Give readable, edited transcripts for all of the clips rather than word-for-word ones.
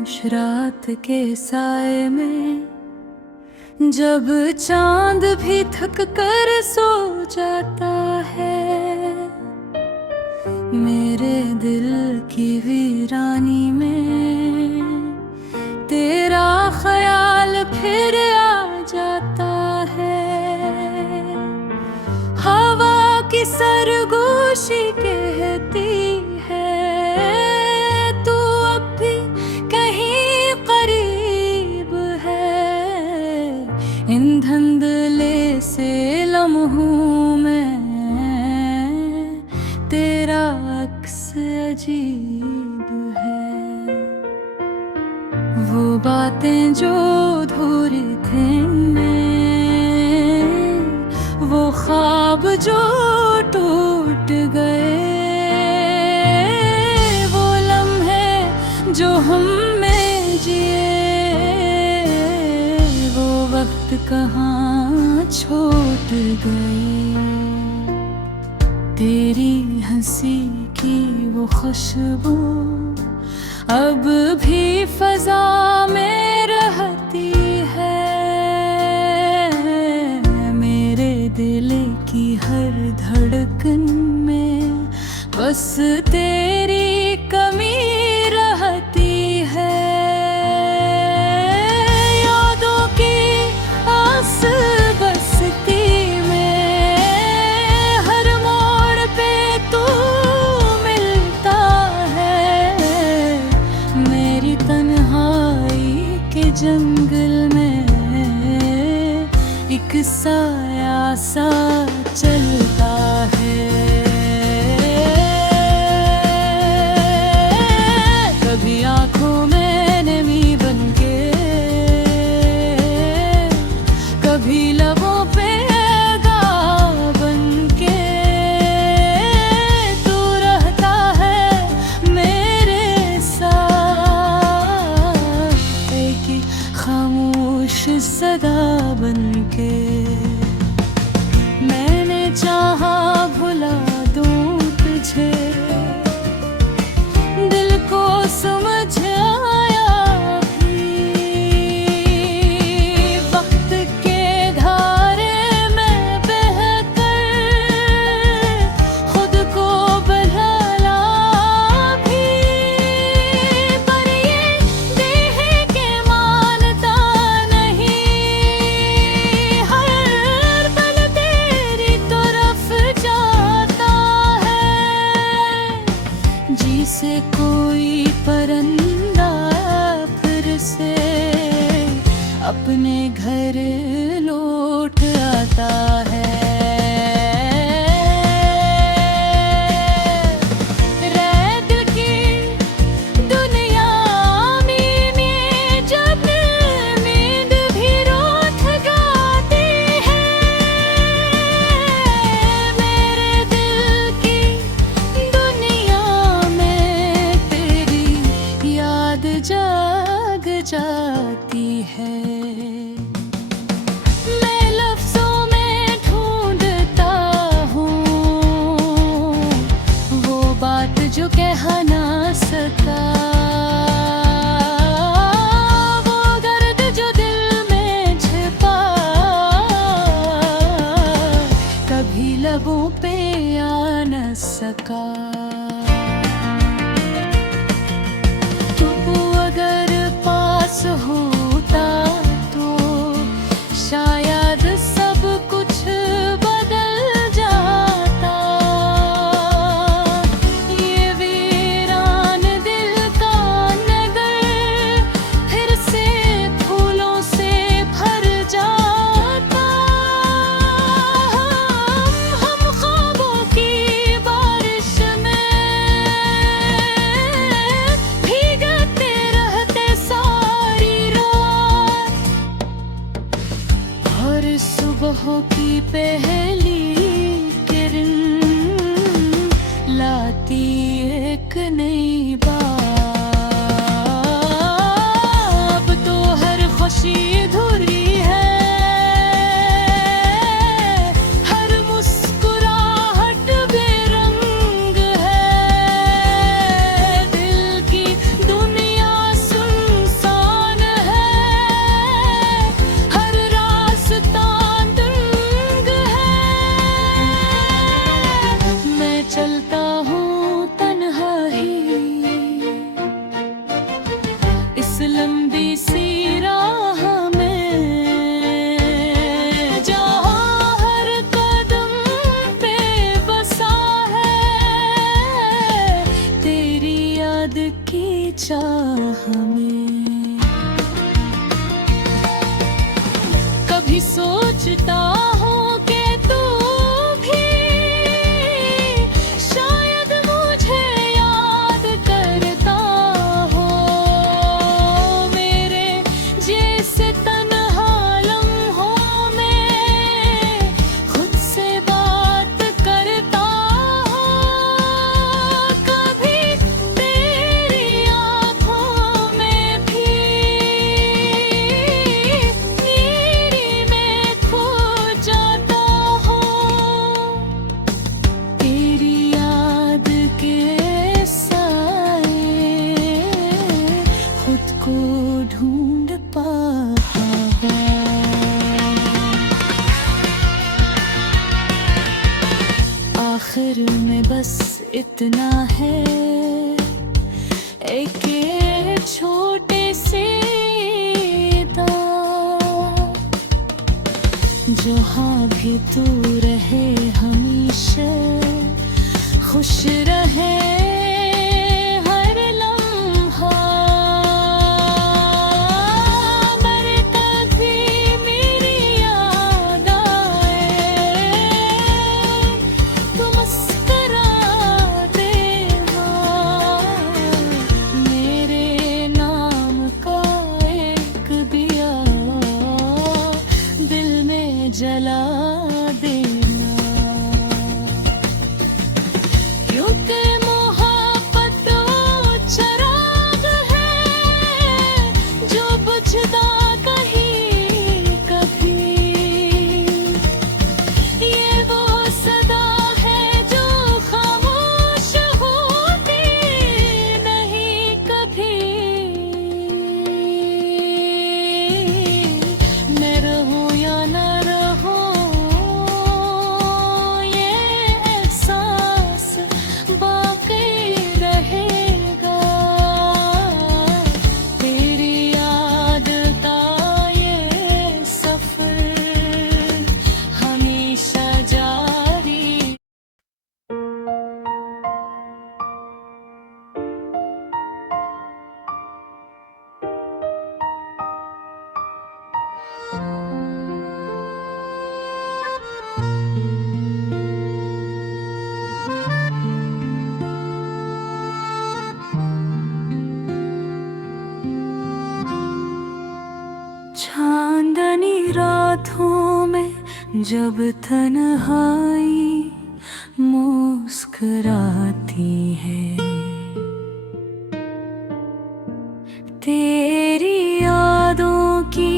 खामोश रात के साए में, जब चांद भी थक कर सो जाता है, मेरे दिल की वीरानी में तेरा ख्याल फिर आ जाता है। हवा की सरगोशी कहती है तू अब भी कहीं करीब है, इन धुंधले से लम्हों में तेरा अक्स अजीब है। वो बातें जो अधूरी थे इनमें, वो ख्वाब जो टूट गए, वो लम्हे जो हम में जिए, वो वक्त कहाँ छूट गए। तेरी हंसी की वो खुशबू अब भी फजा में रहती है, मेरे दिल की हर धड़कन में बस तेरी कमी रहती है। यादों की आस बसती में हर मोड़ पे तू मिलता है, मेरी तन्हाई के जंगल में एक साया सा चलता है। कभी आंखों में नमी बनके, कभी लबों पे गा बनके, तू रहता है मेरे साथ एक खामोश सदा बनके। मैंने चाहा भुला दूं तुझे, दिल को समझ आया भी, वक्त के धारे में बहकर खुद को बदला भी, पर ये देह के मानता नहीं, हर पल तेरी तरफ जाता है। जी से कोई परिंदा फिर से अपने घर लौट आता है। रैत की दुनिया में जब नींद भी रोत गाती है, मेरे दिल की दुनिया में तेरी याद जाग जाती है। मैं लफ्जों में ढूंढता हूँ वो बात जो कह ना सका, वो दर्द जो दिल में छिपा कभी लबों पे आ न सका। तू अगर पास होता तो शायद सब कुछ बदल जाता, ये वीरान दिल का नगर फिर से फूलों से भर जाता। हम ख्वाबों की बारिश में दिल में बस इतना है, एक ये छोटे से दाग, जहाँ भी तू रहे हमेशा खुश रहे हर लम्हा। मरता भी मेरी याद आए, तू मुस्कुरा देना, मेरे नाम का एक दिया दिल में जला देना। क्योंकि मोहब्बत वो चिराग है जो बुझता कहीं कभी, ये वो सदा है जो खामोश होती नहीं कभी। मैं रहूं या न रहूं, ये एहसास बाकी रहेगा, तेरी याद का ये सफर हमेशा जारी। चांदनी रातों में जब तन्हाई मुस्कुराती है, तेरी यादों की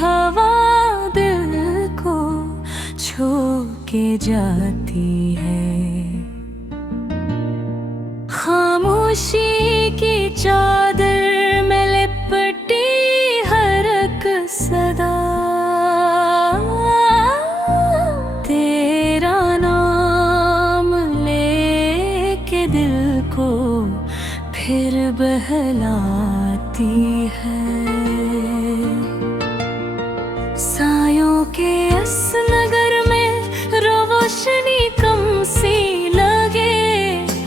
हवा दिल को छू के जाती है। खामोशी की चादर में लिपटी हर एक सदा, तेरा नाम लेके दिल को फिर बहलाती है। सायों के इस नगर में रोशनी कम सी लगे,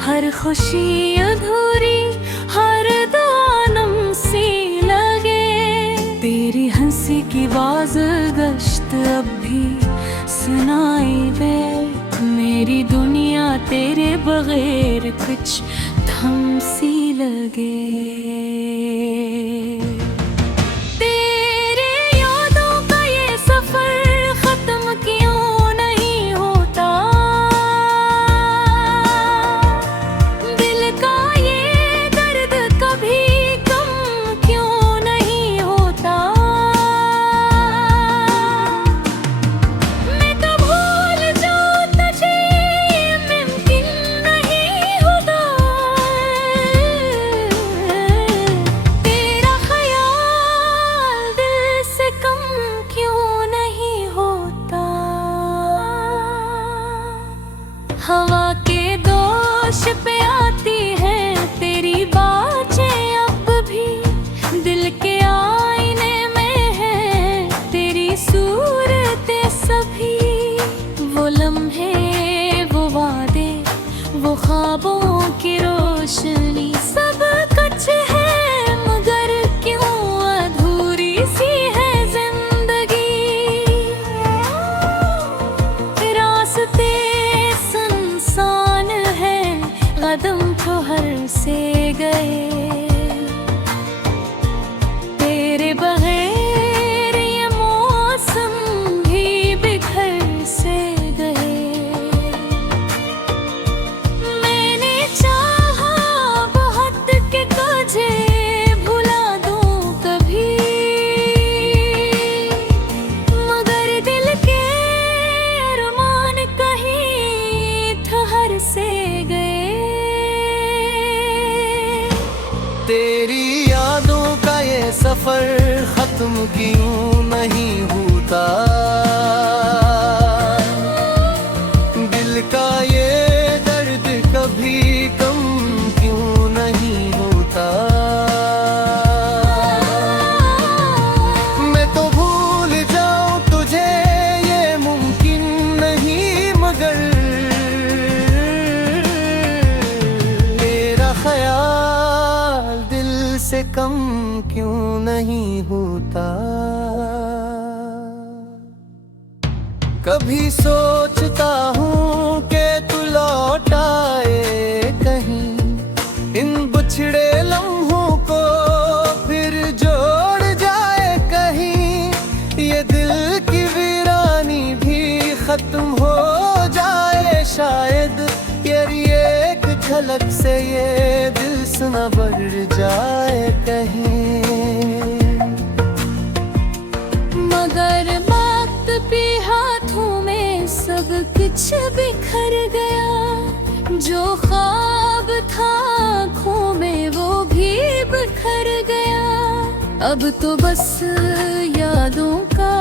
हर खुशी अधूरी हर दानम सी लगे, तेरी हंसी की आवाज़ गश्त अब भी सुनाई दे, मेरी दुनिया तेरे बगैर कुछ थम सी लगे। तेरे यादों का ये सफर खत्म क्यों नहीं होता, दिल का ये दर्द कभी कम क्यों नहीं होता। मैं तो भूल जाऊं तुझे ये मुमकिन नहीं होता, तेरा ख्याल दिल से कम क्यों नहीं होता। हवा के दोष पे आती है तेरी बातें अब भी, दिल के आईने में है तेरी सूरतें सभी, वो लम्हे वो वादे वो ख्वाबों की रोशनी सब कुछ है, मगर क्यों अधूरी सी है जिंदगी। रास्ते सुनसान है कदम तो हर से गए, तेरे बगैर ये मौसम भी बिखर से गए। मैंने चाहा बहुत कि तुझे भुला दूं कभी, मगर दिल के अरमान कहीं ठहर से गए। तेरी यादों का ये सफर खत्म क्यों नहीं होता, दिल का ये कभी कम क्यों नहीं होता। मैं तो भूल जाऊं तुझे ये मुमकिन नहीं, मगर मेरा ख्याल दिल से कम क्यों नहीं होता। कभी सोचता हूँ कि तू लौट आए कहीं, इन बिछड़े लम्हों को फिर जोड़ जाए कहीं, ये दिल की वीरानी भी खत्म हो जाए शायद, यारी एक झलक से ये दिल संवर जाए कहीं। मगर वक्त पे हाथों में सब कुछ बिखर गया, जो ख्वाब था आँखों में वो भी बिखर गया। अब तो बस यादों का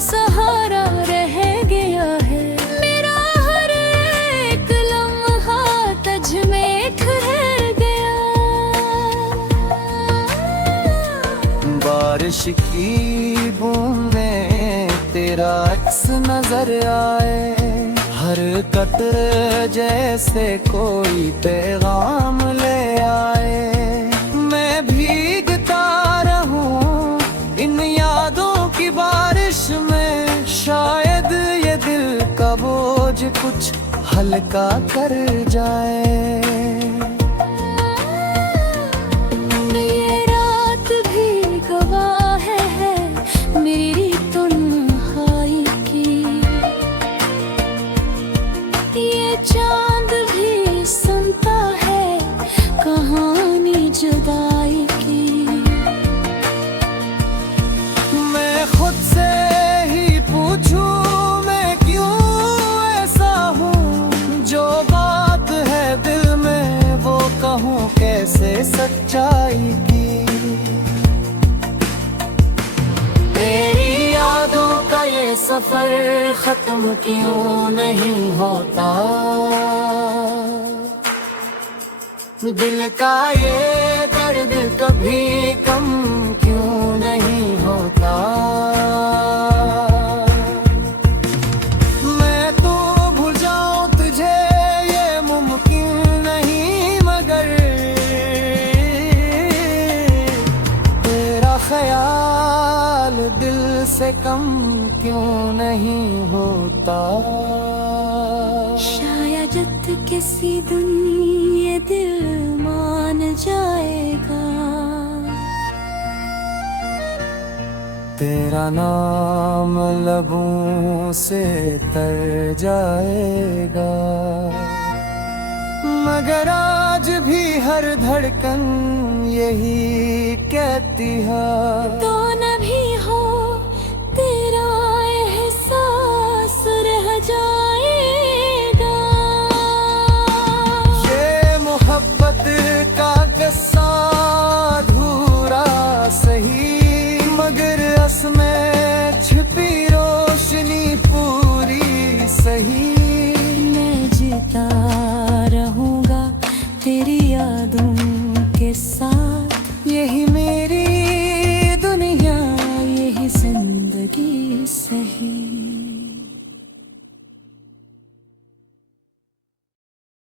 सहारा रह गया है, मेरा हर एक लम्हा तज में ठहर गया। बारिश की बूंदें तेरा अक्स नजर आए, हर कतरे जैसे कोई पैगाम ले आए। मैं भीगता रहूं इन यादों की बारिश में, शायद ये दिल का बोझ कुछ हल्का कर जाए। ये रात भी गवाह है मेरी तन्हाई की, ये चांद भी सुनता है कहानी जुदाई की। मैं खुद से ही पूछूं मैं क्यों ऐसा हूँ, जो बात है दिल में वो कहूँ कैसे सच्चाई की। तेरी यादों का ये सफर खत्म क्यों नहीं होता, दिल का ये दर्द कभी कम क्यों नहीं होता। मैं तो भूल जाऊं तुझे ये मुमकिन नहीं, मगर तेरा ख्याल दिल से कम क्यों नहीं होता। शायद किसी दिन ये दिल मान जाएगा, तेरा नाम लबों से तर जाएगा, मगर आज भी हर धड़कन यही कहती है, तो न भी हो तेरा एहसास रह जाएगा। ये मोहब्बत का किस्सा अधूरा सही, मगर असमें